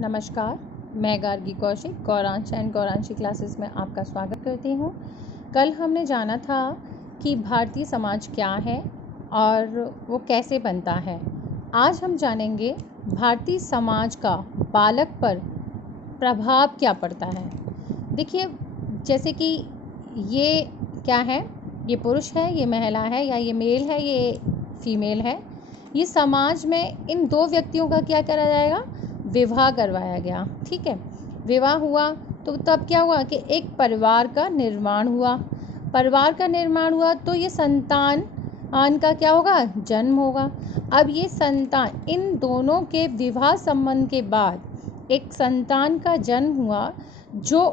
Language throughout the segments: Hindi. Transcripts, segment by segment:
नमस्कार, मैं गार्गी कौशिक गौरांश एंड गौरांशी क्लासेस में आपका स्वागत करती हूँ। कल हमने जाना था कि भारतीय समाज क्या है और वो कैसे बनता है। आज हम जानेंगे भारतीय समाज का बालक पर प्रभाव क्या पड़ता है। देखिए, जैसे कि ये क्या है, ये पुरुष है, ये महिला है, या ये मेल है, ये फीमेल है। ये समाज में इन दो व्यक्तियों का क्या करा जाएगा, विवाह करवाया गया। ठीक है, विवाह हुआ तो तब क्या हुआ कि एक परिवार का निर्माण हुआ। परिवार का निर्माण हुआ तो ये संतान का क्या होगा, जन्म होगा। अब ये संतान, इन दोनों के विवाह संबंध के बाद एक संतान का जन्म हुआ जो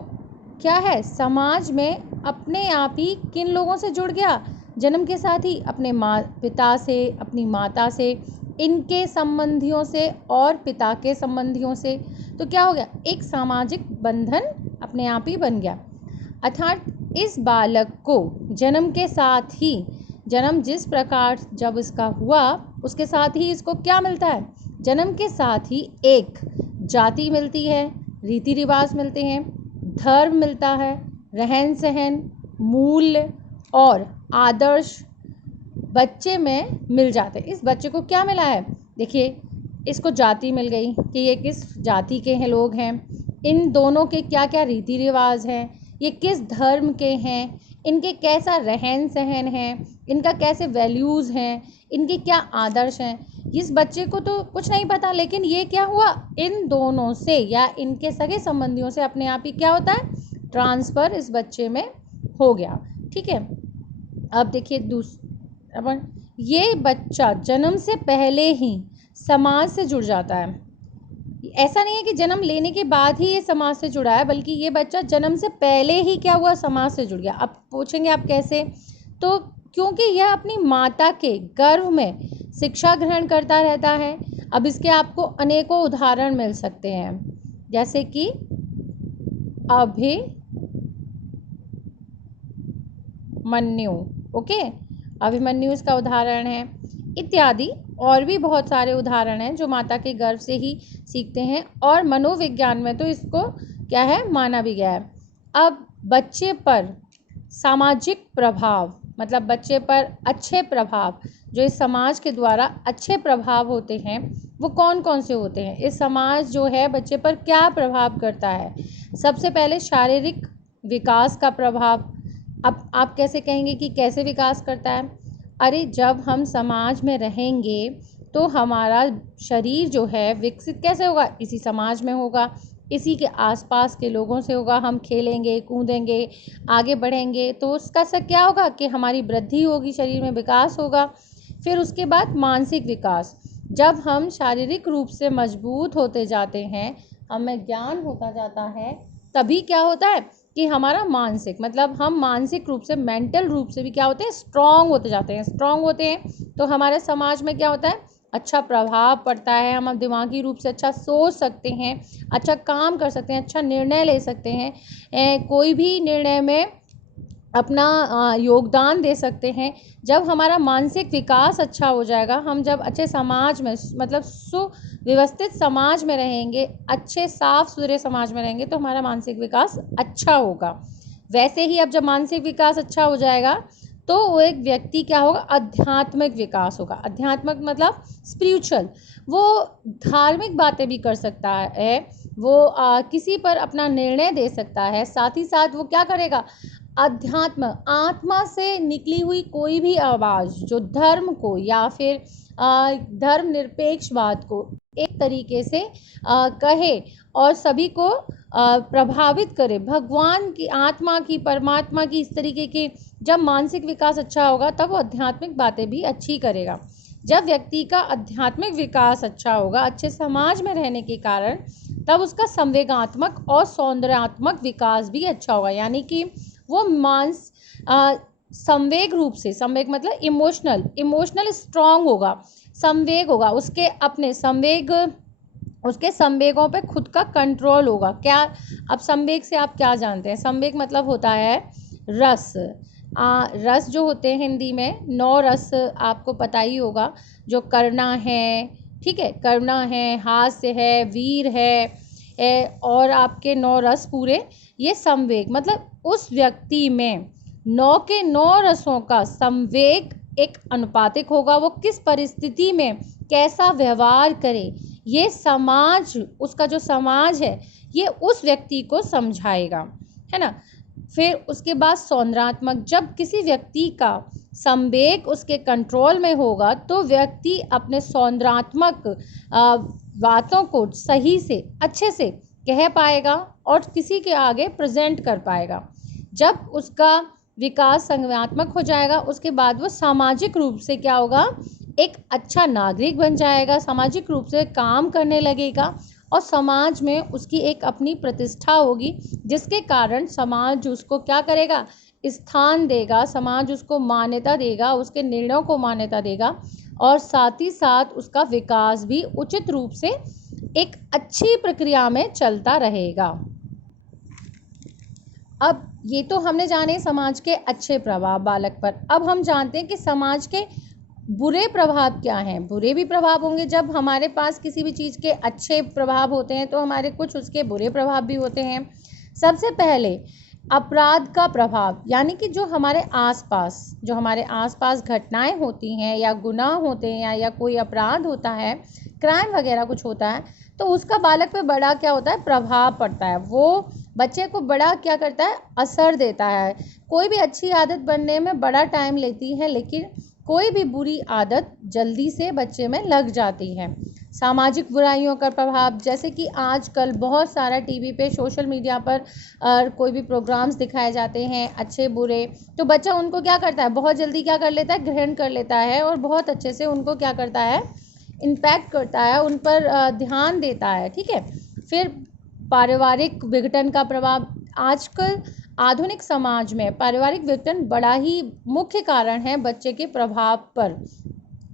क्या है, समाज में अपने आप ही किन लोगों से जुड़ गया, जन्म के साथ ही अपने पिता से, अपनी माता से, इनके संबंधियों से और पिता के संबंधियों से। तो क्या हो गया, एक सामाजिक बंधन अपने आप ही बन गया। अर्थात इस बालक को जन्म के साथ ही, जन्म जिस प्रकार जब इसका हुआ उसके साथ ही इसको क्या मिलता है, जन्म के साथ ही एक जाति मिलती है, रीति रिवाज मिलते हैं, धर्म मिलता है, रहन सहन, मूल्य और आदर्श बच्चे में मिल जाते हैं। इस बच्चे को क्या मिला है, देखिए, इसको जाति मिल गई कि ये किस जाति के हैं लोग हैं, इन दोनों के क्या क्या रीति रिवाज हैं, ये किस धर्म के हैं, इनके कैसा रहन सहन है, इनका कैसे वैल्यूज़ हैं, इनके क्या आदर्श हैं। इस बच्चे को तो कुछ नहीं पता, लेकिन ये क्या हुआ, इन दोनों से या इनके सगे संबंधियों से अपने आप ही क्या होता है, ट्रांसफ़र इस बच्चे में हो गया। ठीक है, अब देखिए अपन ये बच्चा जन्म से पहले ही समाज से जुड़ जाता है। ऐसा नहीं है कि जन्म लेने के बाद ही ये समाज से जुड़ा है, बल्कि ये बच्चा जन्म से पहले ही क्या हुआ, समाज से जुड़ गया। अब पूछेंगे आप कैसे, तो क्योंकि यह अपनी माता के गर्भ में शिक्षा ग्रहण करता रहता है। अब इसके आपको अनेकों उदाहरण मिल सकते हैं, जैसे कि अभिमन्यु, ओके, अभिमन्यु इसका उदाहरण है, इत्यादि और भी बहुत सारे उदाहरण हैं जो माता के गर्भ से ही सीखते हैं। और मनोविज्ञान में तो इसको क्या है, माना भी गया है। अब बच्चे पर सामाजिक प्रभाव, मतलब बच्चे पर अच्छे प्रभाव, जो इस समाज के द्वारा अच्छे प्रभाव होते हैं, वो कौन कौन से होते हैं। इस समाज जो है बच्चे पर क्या प्रभाव करता है। सबसे पहले शारीरिक विकास का प्रभाव। अब आप कैसे कहेंगे कि कैसे विकास करता है, अरे जब हम समाज में रहेंगे तो हमारा शरीर जो है विकसित कैसे होगा, इसी समाज में होगा, इसी के आसपास के लोगों से होगा। हम खेलेंगे, कूदेंगे, आगे बढ़ेंगे तो उसका से क्या होगा कि हमारी वृद्धि होगी, शरीर में विकास होगा। फिर उसके बाद मानसिक विकास, जब हम शारीरिक रूप से मजबूत होते जाते हैं, हमें ज्ञान होता जाता है, तभी क्या होता है कि हमारा मानसिक, मतलब हम मानसिक रूप से, मेंटल रूप से भी क्या होते हैं, स्ट्रांग होते जाते हैं। स्ट्रांग होते हैं तो हमारे समाज में क्या होता है, अच्छा प्रभाव पड़ता है। हम दिमागी रूप से अच्छा सोच सकते हैं, अच्छा काम कर सकते हैं, अच्छा निर्णय ले सकते हैं, कोई भी निर्णय में अपना योगदान दे सकते हैं। जब हमारा मानसिक विकास अच्छा हो जाएगा, हम जब अच्छे समाज में, मतलब सुव्यवस्थित समाज में रहेंगे, अच्छे साफ सुथरे समाज में रहेंगे, तो हमारा मानसिक विकास अच्छा होगा। वैसे ही अब जब मानसिक विकास अच्छा हो जाएगा तो वो एक व्यक्ति क्या होगा, आध्यात्मिक विकास होगा। आध्यात्मिक मतलब स्पिरिचुअल, वो धार्मिक बातें भी कर सकता है, वो किसी पर अपना निर्णय दे सकता है। साथ ही साथ वो क्या करेगा, अध्यात्म, आत्मा से निकली हुई कोई भी आवाज़ जो धर्म को या फिर धर्म निरपेक्षवाद को एक तरीके से कहे और सभी को प्रभावित करे, भगवान की, आत्मा की, परमात्मा की, इस तरीके की। जब मानसिक विकास अच्छा होगा तब वो आध्यात्मिक बातें भी अच्छी करेगा। जब व्यक्ति का आध्यात्मिक विकास अच्छा होगा, अच्छे समाज में रहने के कारण, तब उसका संवेगात्मक और सौंदर्यात्मक विकास भी अच्छा होगा। यानी कि वो संवेग रूप से, संवेग मतलब इमोशनल स्ट्रांग होगा, संवेग होगा, उसके अपने संवेग, उसके संवेगों पे खुद का कंट्रोल होगा। क्या, अब संवेग से आप क्या जानते हैं, संवेग मतलब होता है रस। रस जो होते हैं हिंदी में 9 रस आपको पता ही होगा, जो करुणा है, ठीक है, करुणा है, हास्य है, वीर है, और आपके 9 रस पूरे, ये संवेग मतलब उस व्यक्ति में 9 के 9 रसों का संवेग एक अनुपातिक होगा। वो किस परिस्थिति में कैसा व्यवहार करे, ये समाज, उसका जो समाज है ये उस व्यक्ति को समझाएगा, है ना। फिर उसके बाद सौंदर्यात्मक, जब किसी व्यक्ति का संवेग उसके कंट्रोल में होगा तो व्यक्ति अपने सौंदर्यात्मक बातों को सही से अच्छे से कह पाएगा और किसी के आगे प्रेजेंट कर पाएगा। जब उसका विकास संज्ञानात्मक हो जाएगा उसके बाद वो सामाजिक रूप से क्या होगा, एक अच्छा नागरिक बन जाएगा, सामाजिक रूप से काम करने लगेगा और समाज में उसकी एक अपनी प्रतिष्ठा होगी, जिसके कारण समाज उसको क्या करेगा, स्थान देगा, समाज उसको मान्यता देगा, उसके निर्णयों को मान्यता देगा और साथ ही साथ उसका विकास भी उचित रूप से एक अच्छी प्रक्रिया में चलता रहेगा। अब ये तो हमने जाने समाज के अच्छे प्रभाव बालक पर। अब हम जानते हैं कि समाज के बुरे प्रभाव क्या हैं। बुरे भी प्रभाव होंगे। जब हमारे पास किसी भी चीज़ के अच्छे प्रभाव होते हैं तो हमारे कुछ उसके बुरे प्रभाव भी होते हैं। सबसे पहले अपराध का प्रभाव, यानी कि जो हमारे आसपास घटनाएं होती हैं या गुनाह होते हैं या कोई अपराध होता है, क्राइम वगैरह कुछ होता है, तो उसका बालक पे बड़ा क्या होता है, प्रभाव पड़ता है। वो बच्चे को बड़ा क्या करता है, असर देता है। कोई भी अच्छी आदत बनने में बड़ा टाइम लेती है, लेकिन कोई भी बुरी आदत जल्दी से बच्चे में लग जाती है। सामाजिक बुराइयों का प्रभाव, जैसे कि आजकल बहुत सारा टीवी पे, सोशल मीडिया पर कोई भी प्रोग्राम्स दिखाए जाते हैं अच्छे बुरे, तो बच्चा उनको क्या करता है, बहुत जल्दी क्या कर लेता है, ग्रहण कर लेता है और बहुत अच्छे से उनको क्या करता है, इम्पैक्ट करता है, उन पर ध्यान देता है। ठीक है। फिर पारिवारिक विघटन का प्रभाव, आजकल आधुनिक समाज में पारिवारिक विघटन बड़ा ही मुख्य कारण है बच्चे के प्रभाव पर,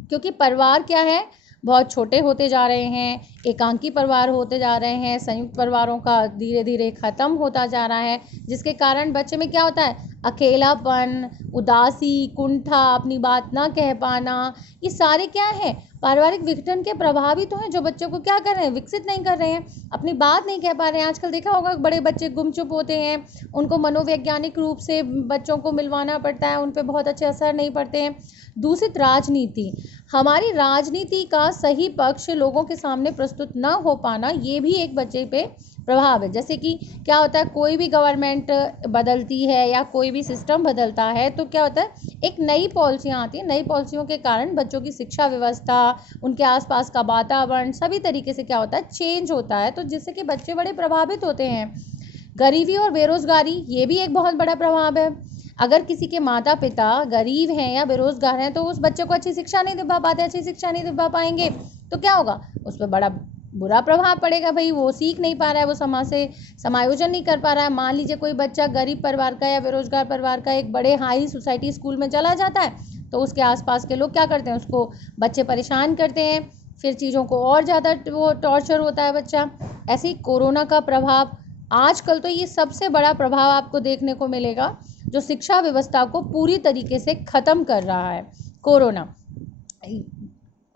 क्योंकि परिवार क्या है, बहुत छोटे होते जा रहे हैं, एकांकी परिवार होते जा रहे हैं, संयुक्त परिवारों का धीरे धीरे ख़त्म होता जा रहा है, जिसके कारण बच्चे में क्या होता है, अकेलापन, उदासी, कुंठा, अपनी बात ना कह पाना, ये सारे क्या है, पारिवारिक विघटन के प्रभाव ही तो हैं, जो बच्चों को क्या कर रहे हैं, विकसित नहीं कर रहे हैं, अपनी बात नहीं कह पा रहे हैं। आजकल देखा होगा बड़े बच्चे गुमचुप होते हैं, उनको मनोवैज्ञानिक रूप से बच्चों को मिलवाना पड़ता है, उन पर बहुत अच्छे असर नहीं पड़ते हैं। दूषित राजनीति, हमारी राजनीति का सही पक्ष लोगों के सामने प्रस्तुत न हो पाना, ये भी एक बच्चे पे प्रभाव है। जैसे कि क्या होता है, कोई भी गवर्नमेंट बदलती है या कोई भी सिस्टम बदलता है तो क्या होता है, एक नई पॉलिसियाँ आती हैं, नई पॉलिसियों के कारण बच्चों की शिक्षा व्यवस्था, उनके आसपास का वातावरण सभी तरीके से क्या होता है, चेंज होता है, तो जिससे कि बच्चे बड़े प्रभावित होते हैं। गरीबी और बेरोजगारी, ये भी एक बहुत बड़ा प्रभाव है। अगर किसी के माता पिता गरीब हैं या बेरोजगार हैं तो उस बच्चे को अच्छी शिक्षा नहीं दिलवा पाते, अच्छी शिक्षा नहीं दिलवा पाएंगे तो क्या होगा, उस पर बड़ा बुरा प्रभाव पड़ेगा। भाई वो सीख नहीं पा रहा है, वो समाज से समायोजन नहीं कर पा रहा है। मान लीजिए कोई बच्चा गरीब परिवार का या बेरोजगार परिवार का एक बड़े हाई सोसाइटी स्कूल में चला जाता है तो उसके आसपास के लोग क्या करते हैं, उसको बच्चे परेशान करते हैं, फिर चीज़ों को और ज़्यादा वो टॉर्चर होता है बच्चा। ऐसे ही कोरोना का प्रभाव, आजकल तो ये सबसे बड़ा प्रभाव आपको देखने को मिलेगा जो शिक्षा व्यवस्था को पूरी तरीके से ख़त्म कर रहा है। कोरोना,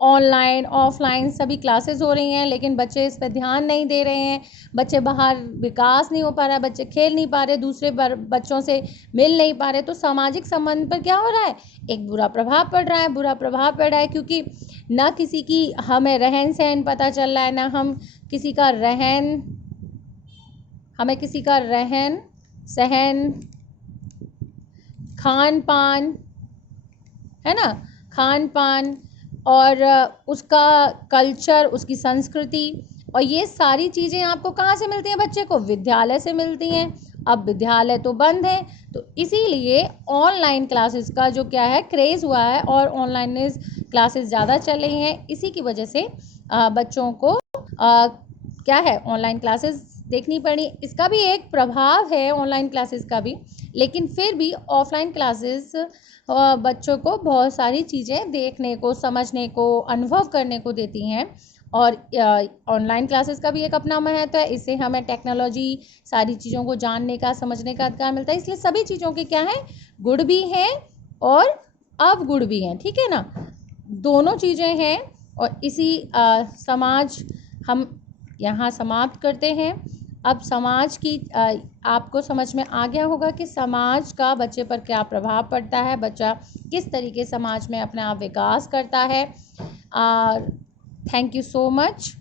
ऑनलाइन ऑफलाइन सभी क्लासेस हो रही हैं, लेकिन बच्चे इस पर ध्यान नहीं दे रहे हैं, बच्चे बाहर विकास नहीं हो पा रहा है, बच्चे खेल नहीं पा रहे, दूसरे बच्चों से मिल नहीं पा रहे, तो सामाजिक संबंध पर क्या हो रहा है, एक बुरा प्रभाव पड़ रहा है, क्योंकि ना किसी की हमें रहन सहन पता चल रहा है, ना हमें किसी का रहन सहन, खान पान, है ना, खान पान और उसका कल्चर, उसकी संस्कृति, और ये सारी चीज़ें आपको कहाँ से मिलती हैं, बच्चे को विद्यालय से मिलती हैं। अब विद्यालय तो बंद है, तो इसीलिए ऑनलाइन क्लासेस का जो क्या है क्रेज़ हुआ है और ऑनलाइन क्लासेस ज़्यादा चल रही हैं। इसी की वजह से बच्चों को क्या है, ऑनलाइन क्लासेस देखनी पड़ी। इसका भी एक प्रभाव है ऑनलाइन क्लासेस का भी, लेकिन फिर भी ऑफलाइन क्लासेस बच्चों को बहुत सारी चीज़ें देखने को, समझने को, अनुभव करने को देती हैं। और ऑनलाइन क्लासेस का भी एक अपना महत्व है, इससे हमें टेक्नोलॉजी, सारी चीज़ों को जानने का, समझने का अधिकार मिलता है। इसलिए सभी चीज़ों के क्या है, गुण भी हैं और अवगुण भी हैं, ठीक है ना, दोनों चीज़ें हैं। और इसी समाज हम यहाँ समाप्त करते हैं। अब समाज की आपको समझ में आ गया होगा कि समाज का बच्चे पर क्या प्रभाव पड़ता है, बच्चा किस तरीके समाज में अपने आप विकास करता है। Thank you so much.